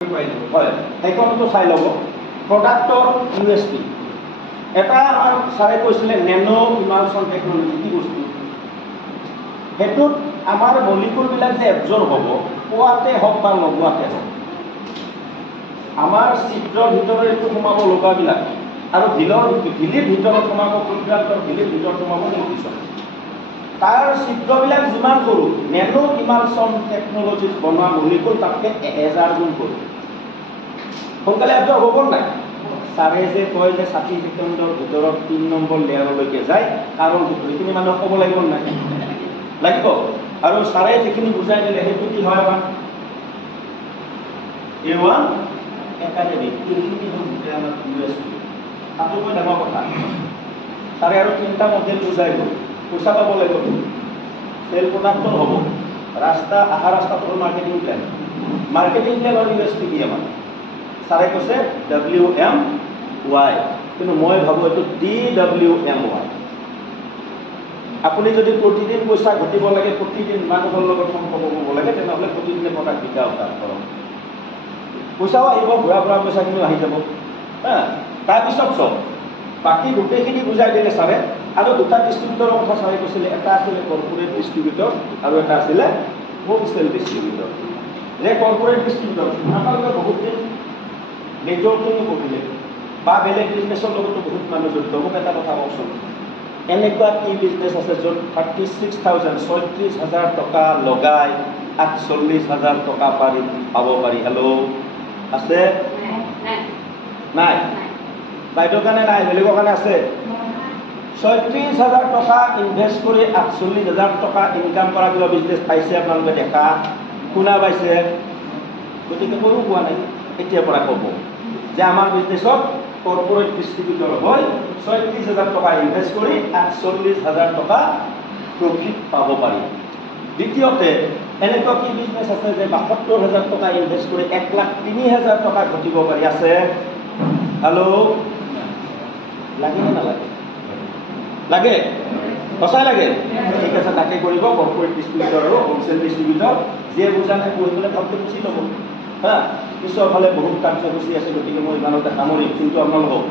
হয় সেইখনটো চাই ল'ব প্ৰডাক্টৰ USP এটা আমাৰ ছাৰে কৈছিলে নেনো ইমালচন টেকনলজি কি বস্তু সেইটোত আমাৰ মলিকুলবিলাক যে এবজৰ্ব হ'ব পোৱাতে হওক বা লগোৱাতে হওক আমাৰ ছিদ্ৰৰ ভিতৰত এইটো সোমাব লগাবিলাক আৰু ভিলিৰ ভিতৰত সোমাব কণ্ট্ৰাক্টৰ ভিলিৰ ভিতৰত সোমাব নিউট্ৰিচন তাৰ ছিদ্ৰবিলাক যিমান কৰোঁ নেনো ইমালচন টেকনলজিত বনোৱা মলিকুল তাতকৈ 1000 গুণ কৰোঁ সোনকালে এবজৰ্ব হ'ব নাই ছাৰে যে কয় যে 60 ছেকেণ্ডৰ ভিতৰত 3 নম্বৰ লেয়াৰলৈকে যায় কাৰণ সেইখিনি মানুহ ক'ব লাগিব নাই লাগিব আৰু ছাৰে যিখিনি বুজাই দিলে সেইটো কি হয় আমাৰ A1 একাডেমিক এইখিনি হ'ল গোটেই আমাৰ USP তাতোকৈ ডাঙৰ কথা ছাৰে আৰু 3টা মডেল বুজাই গ'ল পইচা পাব লাগিব চেল প্ৰডাক্টৰ হ'ব ৰাস্তা আহা ৰাস্তাটো হ'ল মাৰ্কেটিং প্লেনৰ USP কি আমাৰ ছাৰে কৈছে WMY কিন্তু মই ভাবোঁ এইটো DWMY আপুনি যদি প্ৰতিদিন পইচা ঘটিব লাগে প্ৰতিদিন মানুহৰ লগত সম্পৰ্ক হ'ব লাগে তেনেহ'লে প্ৰতিদিনে প্ৰডাক্ট বিকা উঠাৰ কৰক পইচাও আহিব ঘূৰা ফুৰা পইচাখিনিও আহি যাব হা তাৰপিছত চব বাকী গোটেইখিনি বুজাই দিলে ছাৰে আৰু দুটা ডিষ্ট্ৰিবিউটৰৰ কথা ছাৰে কৈছিলে এটা আছিলে কৰ্পোৰেট ডিষ্ট্ৰিবিউটৰ আৰু এটা আছিলে হোলচেল ডিষ্ট্ৰিবিউটৰ যে কৰ্পোৰেট ডিষ্ট্ৰিবিউটৰ আপোনালোকে বহুত দিন নেটৱৰ্কিঙো কৰিলে বা বেলেগ বিজনেছৰ লগতো বহুত মানুহ জড়িত মোক এটা কথা কওকচোন এনেকুৱা কি বিজনেছ আছে য'ত 36,000 টকা লগাই 48,000 টকা পাৰি পাব পাৰি হেল্ল' আছে নাই বাইদেউৰ কাৰণে নাই বেলেগৰ কাৰণে আছে 36,000 টকা ইনভেষ্ট কৰি 48,000 টকা ইনকাম কৰা কিবা বিজনেছ পাইছে আপোনালোকে দেখা শুনা পাইছে গতিকে ময়ো কোৱা নাই এতিয়াৰ পৰা ক'ব যে আমাৰ বিজনেছত কৰ্পোৰেট ডিষ্ট্ৰিবিউটৰ হৈ 36,000 টকা ইনভেষ্ট কৰি 48,000 টকা প্ৰফিট পাব পাৰি দ্বিতীয়তে এনেকুৱা কি বিজনেছ আছে যে 72,000 টকা ইনভেষ্ট কৰি 1,03,000 টকা ঘটিব পাৰি আছে হেল্ল' লাগে নে নালাগে লাগে সঁচাই লাগে ঠিক আছে তাকে কৰিব কৰ্পোৰেট ডিষ্ট্ৰিবিউটৰ আৰু হোলচেল ডিষ্ট্ৰিবিউটৰ যিয়ে বুজা নাই পঢ়ি পেলাই ভালকৈ বুজি ল'ব হা পিছৰ ফালে বহুত কাৰ্যসূচী আছে গতিকে মই ইমানতে সামৰিম কিন্তু আপোনালোকক